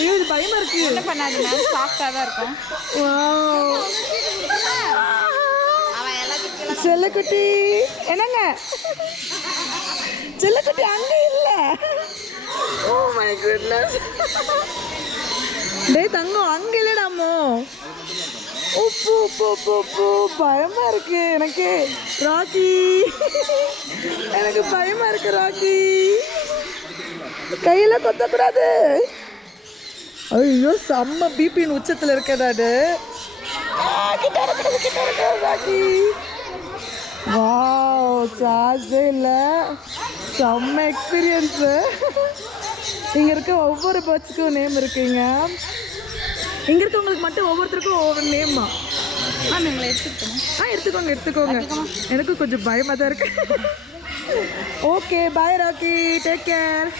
ஐயோ இது பயமா இருக்கு. என்ன பண்ணாது மேம், சாஃப்டா தான் இருக்கும். செல்லக்குட்டி என்னங்க, செல்லக்குட்டி அங்க இல்ல. Oh my goodness. டேய் தங்கம் அங்க இல்லடாமோ. உப்பு உப்பு உப்பு உப்பு பயமா இருக்கு எனக்கு. ராக்கி எனக்கு பயமா இருக்கு ராக்கி. கையில கொத்தக்கூடாது. ஐயோ செம்ம பிபியின் உச்சத்தில் இருக்கடாடு. ராக்கி வாவ் சார்ஜே இல்லை. செம்ம எக்ஸ்பீரியன்ஸு. இங்கே இருக்க ஒவ்வொரு பேர்ட்ஸுக்கும் நேம் இருக்குங்க. இங்கே இருக்கவங்களுக்கு மட்டும் ஒவ்வொருத்தருக்கும் ஒவ்வொரு நேம்மா. மேம் எங்களை எடுத்துக்கணும். எடுத்துக்கோங்க எடுத்துக்கோங்க. எனக்கும் கொஞ்சம் பயமாக தான் இருக்கு. Okay bye Rocky, take care.